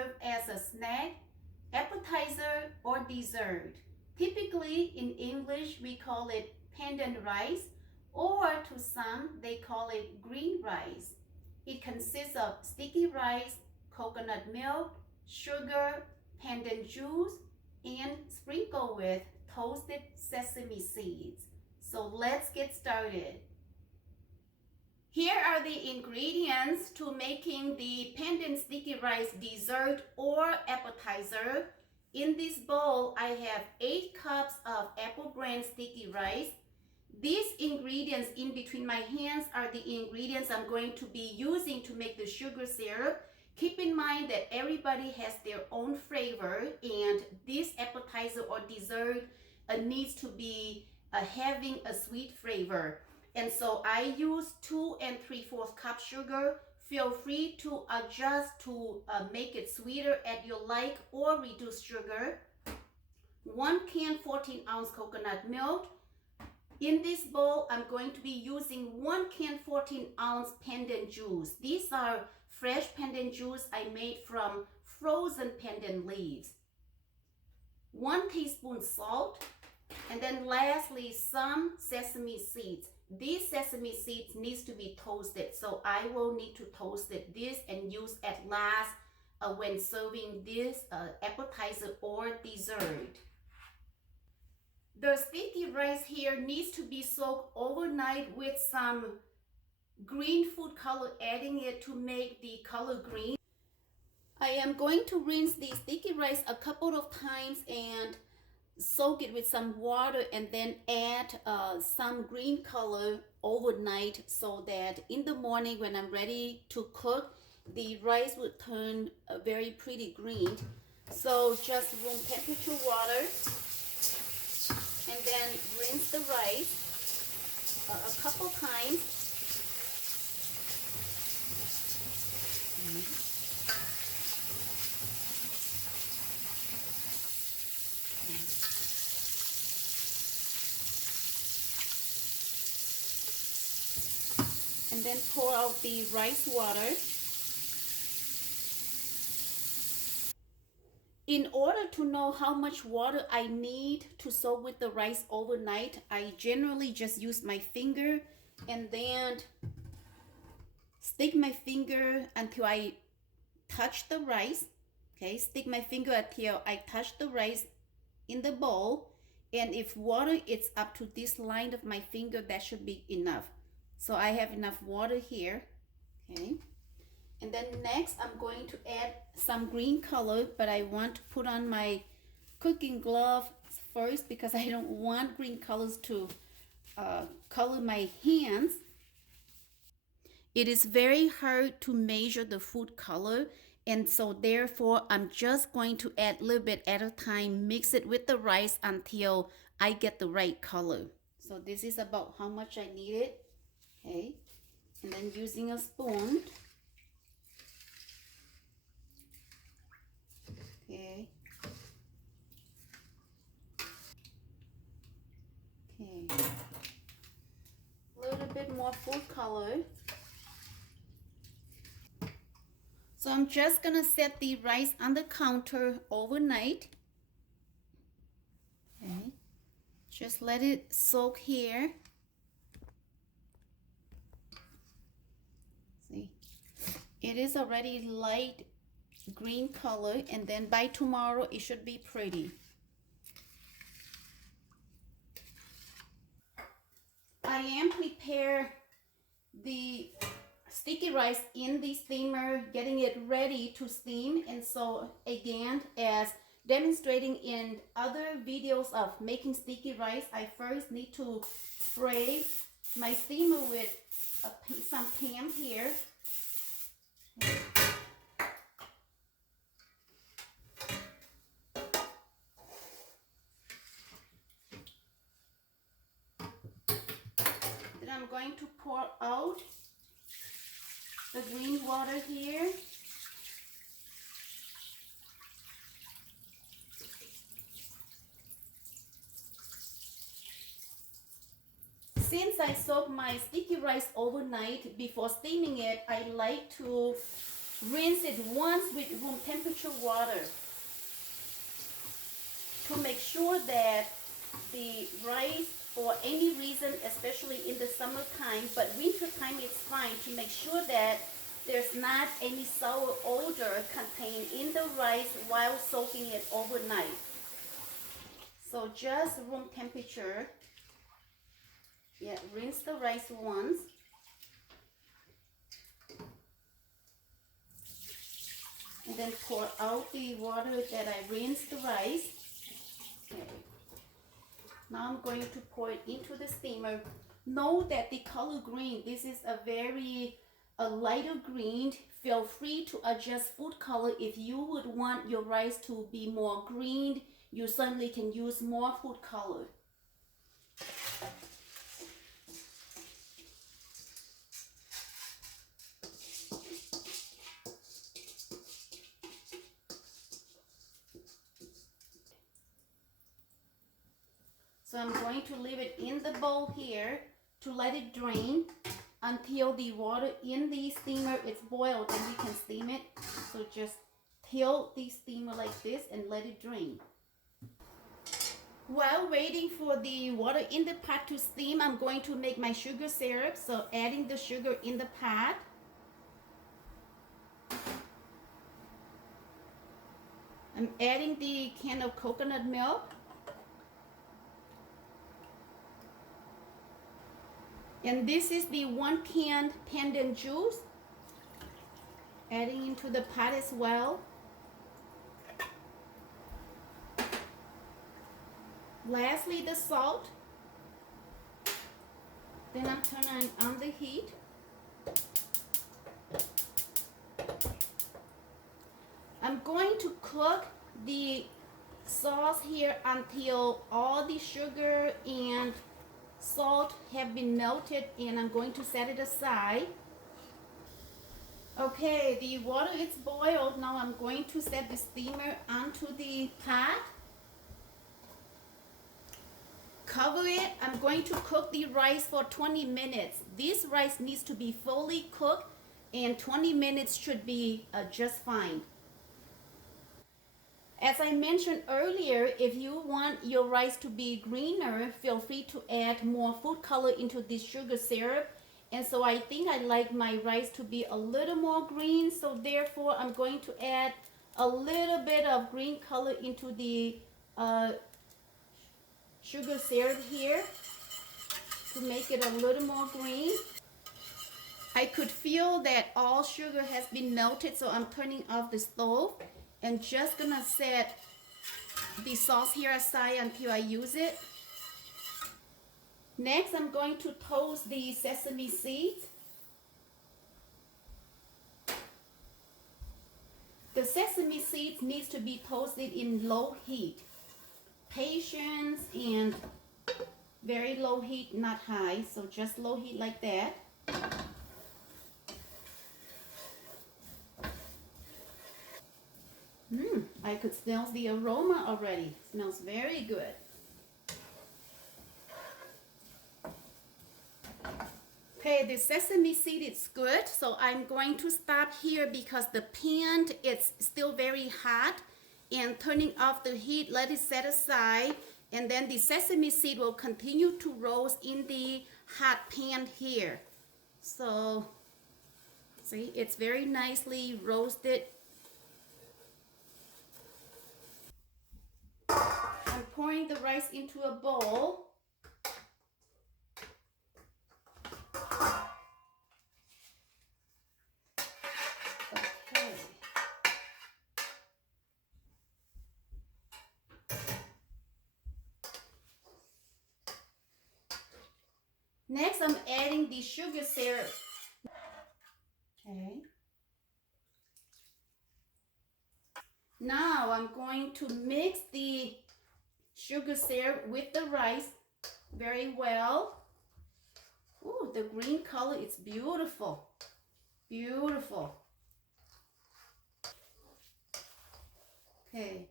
serve as a snack, appetizer, or dessert. Typically in English we call it pandan rice, or to some they call it green rice. It consists of sticky rice, coconut milk, sugar, pandan juice, and sprinkled with toasted sesame seeds. So let's get started. Here are the ingredients to making the pandan sticky rice dessert or appetizer. In this bowl, I have 8 cups of apple brand sticky rice. These ingredients in between my hands are the ingredients I'm going to be using to make the sugar syrup. Keep in mind that everybody has their own flavor, and this appetizer or dessert needs to be having a sweet flavor. And so I use 2 3/4 cup sugar. Feel free to adjust to make it sweeter at your like or reduce sugar. 1 can 14-ounce coconut milk. In this bowl, I'm going to be using 1 can 14-ounce pandan juice. These are fresh pandan juice I made from frozen pandan leaves. 1 teaspoon salt, and then lastly, some sesame seeds. These sesame seeds needs to be toasted, so I will need to toast this and use at last when serving this appetizer or dessert. The sticky rice here needs to be soaked overnight with some green food color, adding it to make the color green. I am going to rinse the sticky rice a couple of times and soak it with some water, and then add some green color overnight so that in the morning when I'm ready to cook, the rice would turn very pretty green. So just room temperature water, and then rinse the rice a couple times. And then pour out the rice water. In order to know how much water I need to soak with the rice overnight, I generally just use my finger and then stick my finger until I touch the rice. Okay, stick my finger until I touch the rice in the bowl, and if water is up to this line of my finger, that should be enough. So I have enough water here. Okay, and then next I'm going to add some green color, but I want to put on my cooking glove first because I don't want green colors to color my hands. It is very hard to measure the food color, and so therefore I'm just going to add a little bit at a time, mix it with the rice until I get the right color. So this is about how much I need it. Okay, and then using a spoon. Okay. Okay. A little bit more food color. So I'm just gonna set the rice on the counter overnight. Okay. Just let it soak here. See, it is already light green color, and then by tomorrow it should be pretty. I am prepare the sticky rice in the steamer, getting it ready to steam. And so again, as demonstrating in other videos of making sticky rice, I first need to spray my steamer with some Pam here. Then I'm going to pour out the green water here. Since I soak my sticky rice overnight before steaming it, I like to rinse it once with room temperature water to make sure that the rice, for any reason, especially in the summertime, but winter time it's fine, to make sure that there's not any sour odor contained in the rice while soaking it overnight. So just room temperature. Yeah, rinse the rice once. And then pour out the water that I rinsed the rice. Okay. Now I'm going to pour it into the steamer. Know that the color green, this is a lighter green. Feel free to adjust food color. If you would want your rice to be more green, you certainly can use more food color. So I'm going to leave it in the bowl here to let it drain until the water in the steamer is boiled, and we can steam it. So just tilt the steamer like this and let it drain. While waiting for the water in the pot to steam, I'm going to make my sugar syrup. So adding the sugar in the pot. I'm adding the can of coconut milk. And this is the 1 can pandan juice. Adding into the pot as well. Lastly, the salt. Then I'm turning on the heat. I'm going to cook the sauce here until all the sugar and salt have been melted, and I'm going to set it aside. Okay, the water is boiled. Now I'm going to set the steamer onto the pot. Cover it. I'm going to cook the rice for 20 minutes. This rice needs to be fully cooked, and 20 minutes should be just fine. As I mentioned earlier, if you want your rice to be greener, feel free to add more food color into this sugar syrup. And so I think I like my rice to be a little more green, so therefore I'm going to add a little bit of green color into the sugar syrup here to make it a little more green. I could feel that all sugar has been melted, so I'm turning off the stove and just gonna set the sauce here aside until I use it. Next, I'm going to toast the sesame seeds. The sesame seeds needs to be toasted in low heat. Patience and very low heat, not high, so just low heat like that. I could smell the aroma already. Smells very good. Okay, the sesame seed is good, so I'm going to stop here because the pan is still very hot, and turning off the heat, let it set aside, and then the sesame seed will continue to roast in the hot pan here. So, see, it's very nicely roasted. I'm pouring the rice into a bowl. Okay. Next, I'm adding the sugar syrup. Okay. Now I'm going to mix the sugar syrup with the rice very well. Ooh, the green color is beautiful. Beautiful. Okay.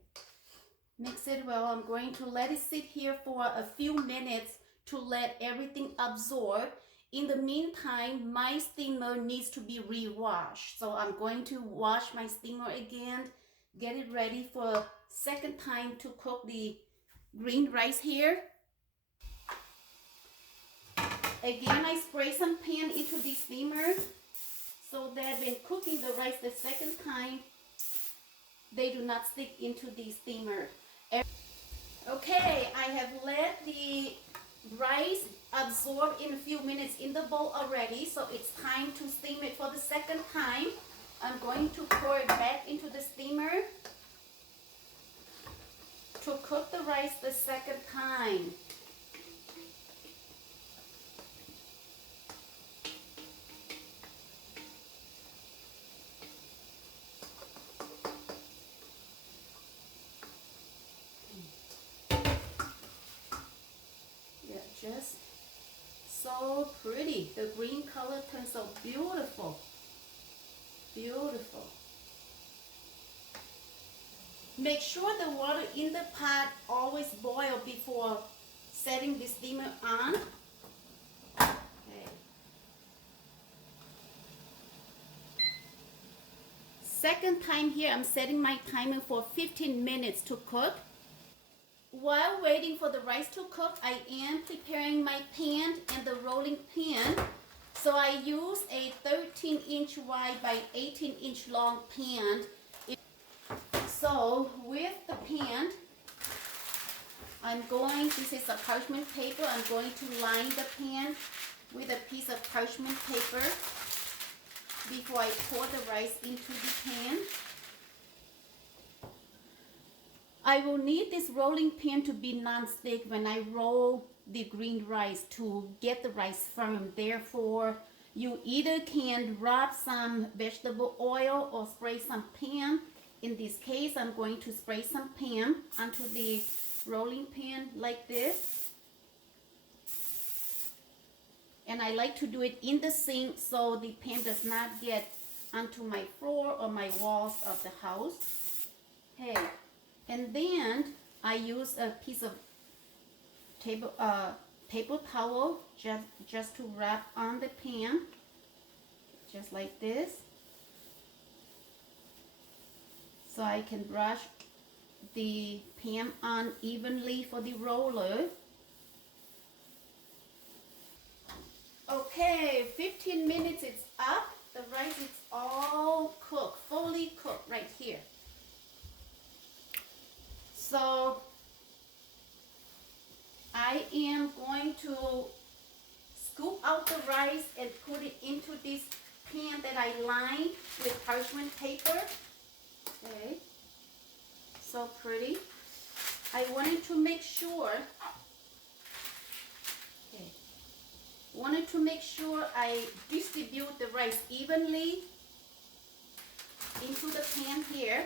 Mix it well. I'm going to let it sit here for a few minutes to let everything absorb. In the meantime, my steamer needs to be re-washed. So I'm going to wash my steamer again, get it ready for second time to cook the green rice here. Again, I spray some pan into the steamer so that when cooking the rice the second time, they do not stick into the steamer. Okay, I have let the rice absorb in a few minutes in the bowl already, so it's time to steam it for the second time. I'm going to pour it back into the steamer to cook the rice the second time. Yeah, just so pretty. The green color turns so beautiful. Beautiful. Make sure the water in the pot always boil before setting the steamer on. Okay. Second time here, I'm setting my timer for 15 minutes to cook. While waiting for the rice to cook, I am preparing my pan and the rolling pin. So I use a 13-inch wide by 18-inch long pan. So with the pan, this is a parchment paper, I'm going to line the pan with a piece of parchment paper before I pour the rice into the pan. I will need this rolling pin to be non-stick when I roll the green rice to get the rice firm. Therefore, you either can rub some vegetable oil or spray some pan. In this case, I'm going to spray some pan onto the rolling pin like this. And I like to do it in the sink so the pan does not get onto my floor or my walls of the house. Okay. And then I use a piece of paper towel just to wrap on the pan, just like this. So I can brush the pan on evenly for the roller. Okay, 15 minutes it's up. The rice is all cooked, fully cooked right here. So I am going to scoop out the rice and put it into this pan that I lined with parchment paper. Okay, so pretty. I wanted to make sure, I distribute the rice evenly into the pan here.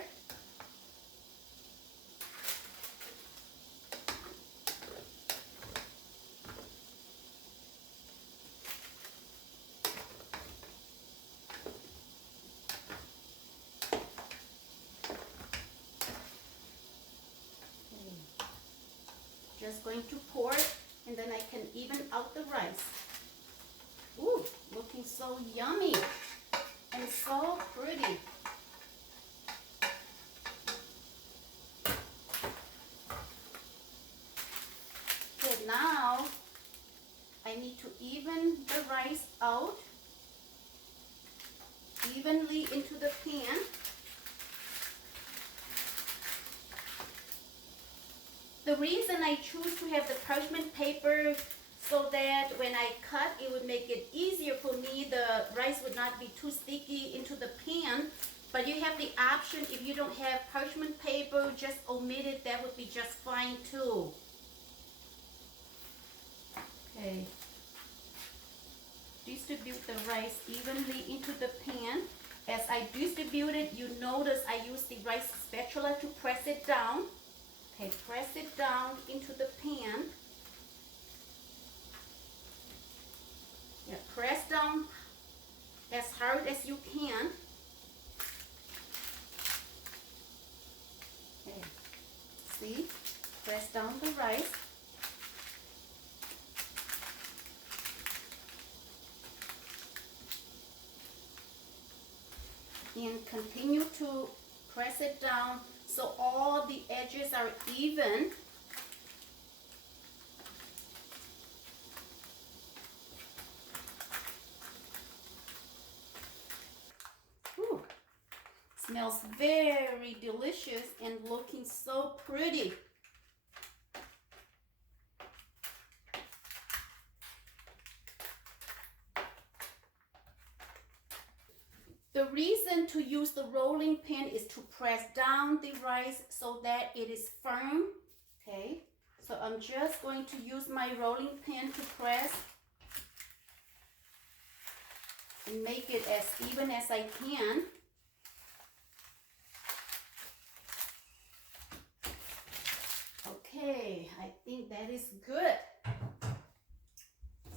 Just going to pour it, and then I can even out the rice. Ooh, looking so yummy and so pretty. So now I need to even the rice out evenly into the pan. The reason I choose to have the parchment paper so that when I cut, it would make it easier for me. The rice would not be too sticky into the pan. But you have the option, if you don't have parchment paper, just omit it. That would be just fine too. Okay. Distribute the rice evenly into the pan. As I distribute it, you notice I use the rice spatula to press it down. Okay, press it down into the pan. Yeah, press down as hard as you can. Okay, see? Press down the rice. and continue to press it down so all the edges are even. Whew. Smells very delicious and looking so pretty. The reason to use the rolling pin is to press down the rice so that it is firm. Okay, so I'm just going to use my rolling pin to press and make it as even as I can. Okay, I think that is good.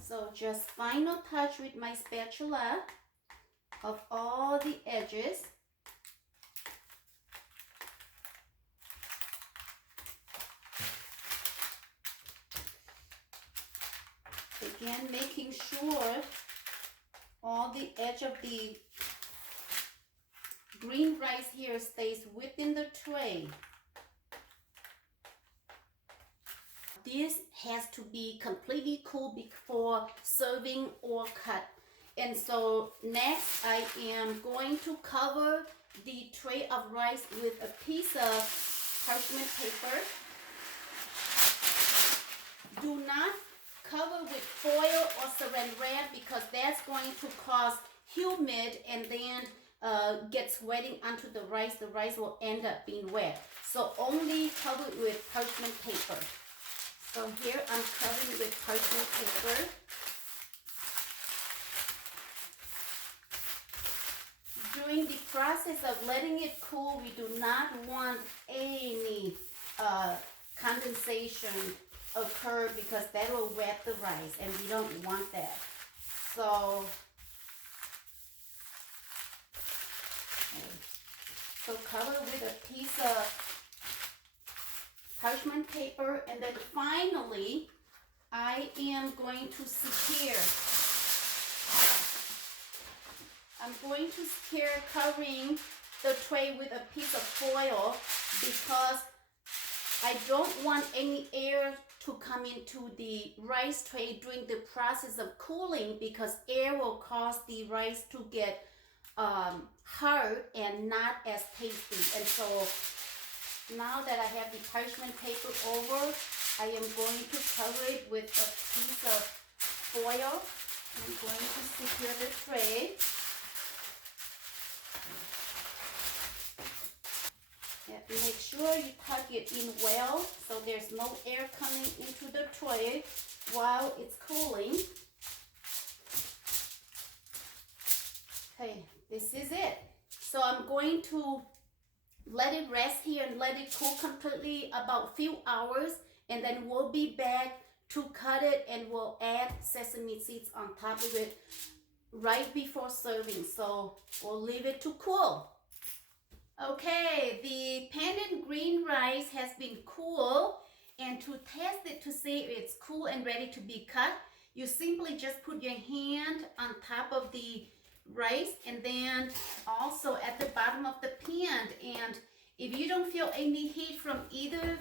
So just final touch with my spatula of all the edges. Again, making sure all the edge of the green rice here stays within the tray. This has to be completely cool before serving or cut. And so next I am going to cover the tray of rice with a piece of parchment paper. Do not cover with foil or saran wrap because that's going to cause humid and then get sweating onto the rice. The rice will end up being wet. So only cover it with parchment paper. So here I'm covering with parchment paper. During the process of letting it cool, we do not want any condensation occur because that will wet the rice and we don't want that. So, cover with a piece of parchment paper, and then finally I am going to secure. I'm going to secure covering the tray with a piece of foil because I don't want any air to come into the rice tray during the process of cooling because air will cause the rice to get hard and not as tasty. And so now that I have the parchment paper over, I am going to cover it with a piece of foil. I'm going to secure the tray. Make sure you tuck it in well so there's no air coming into the tray while it's cooling. Okay, this is it. So I'm going to let it rest here and let it cool completely about a few hours, and then we'll be back to cut it and we'll add sesame seeds on top of it right before serving. So we'll leave it to cool. Okay, the Pandan green rice has been cool, and to test it to see if it's cool and ready to be cut, you simply just put your hand on top of the rice and then also at the bottom of the pan, and if you don't feel any heat from either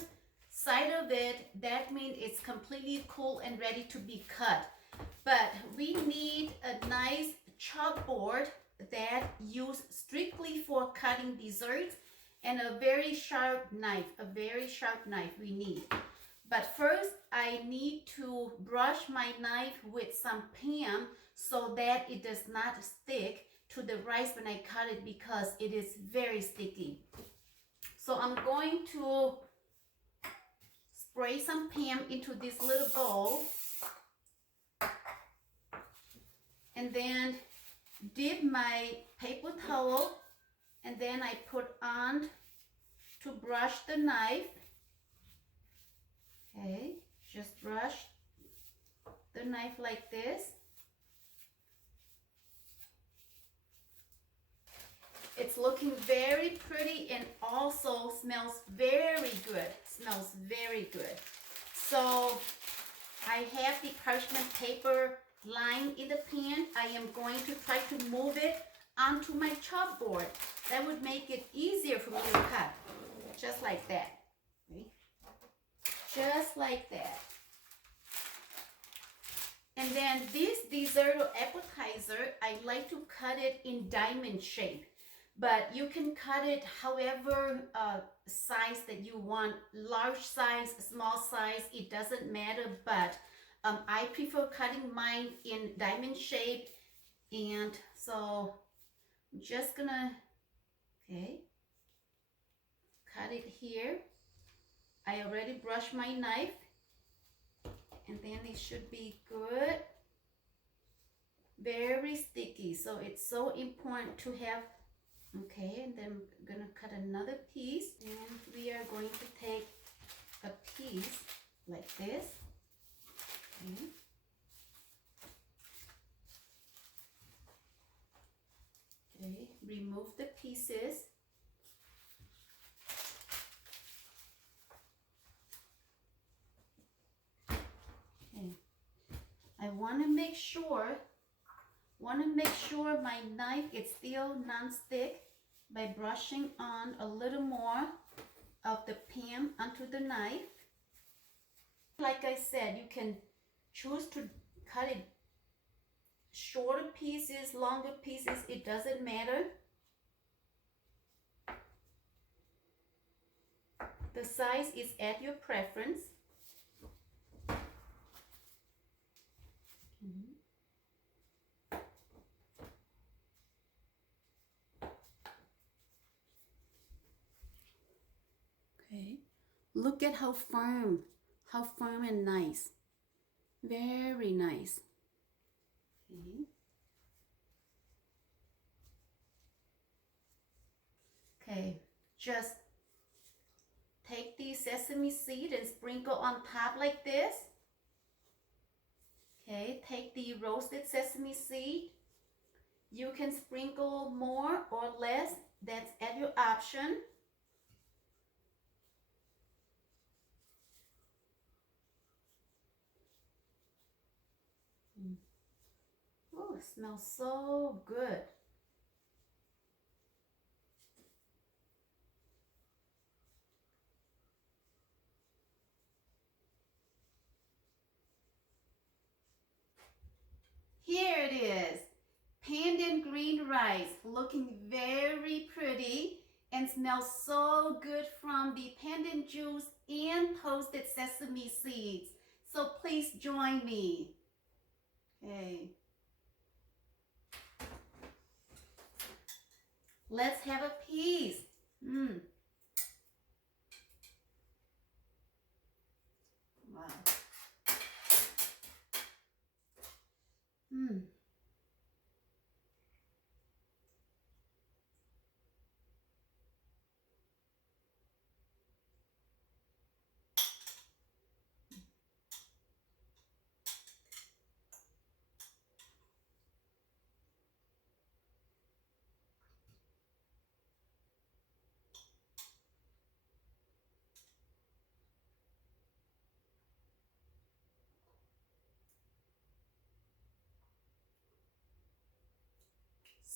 side of it, that means it's completely cool and ready to be cut. But we need a nice chalkboard that used strictly for cutting desserts and a very sharp knife we need. But first I need to brush my knife with some Pam so that it does not stick to the rice when I cut it because it is very sticky. So I'm going to spray some Pam into this little bowl and then dip my paper towel, and then I put on to brush the knife. Okay, just brush the knife like this. It's looking very pretty and also smells very good. Smells very good. So I have the parchment paper lying in the pan. I am going to try to move it onto my chalkboard. That would make it easier for me to cut. Just like that. Okay? Just like that. And then this dessert or appetizer, I like to cut it in diamond shape. But you can cut it however size that you want. Large size, small size, it doesn't matter. But I prefer cutting mine in diamond shape. And so I'm just gonna, okay, cut it here. I already brushed my knife. And then it should be good. Very sticky. So it's so important to have. Okay, and then I'm gonna cut another piece, and we are going to take a piece like this. Okay. Okay, remove the pieces. Okay, I want to make sure my knife is still non-stick by brushing on a little more of the pan onto the knife. Like I said, you can choose to cut it shorter pieces, longer pieces, it doesn't matter. The size is at your preference. Okay, look at how firm and nice. Very nice. Okay. Okay, just take the sesame seed and sprinkle on top like this. Okay, take the roasted sesame seed. You can sprinkle more or less, that's at your option. Oh, it smells so good. Here it is. Pandan green rice, looking very pretty and smells so good from the pandan juice and toasted sesame seeds. So please join me. Okay. Let's have a piece. Wow.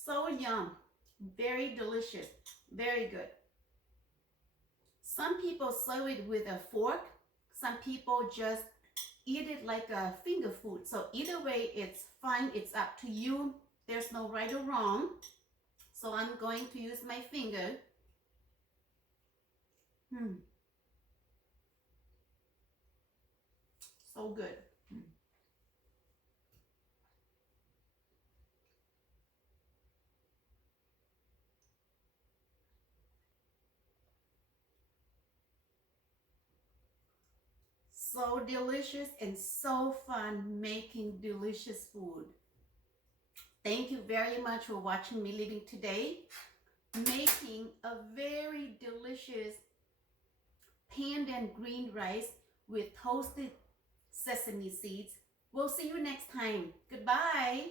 So yum. Very delicious. Very good. Some people serve it with a fork. Some people just eat it like a finger food. So either way, it's fine. It's up to you. There's no right or wrong. So I'm going to use my finger. So good. So delicious and so fun making delicious food. Thank you very much for watching me living today. Making a very delicious pandan green rice with toasted sesame seeds. We'll see you next time. Goodbye.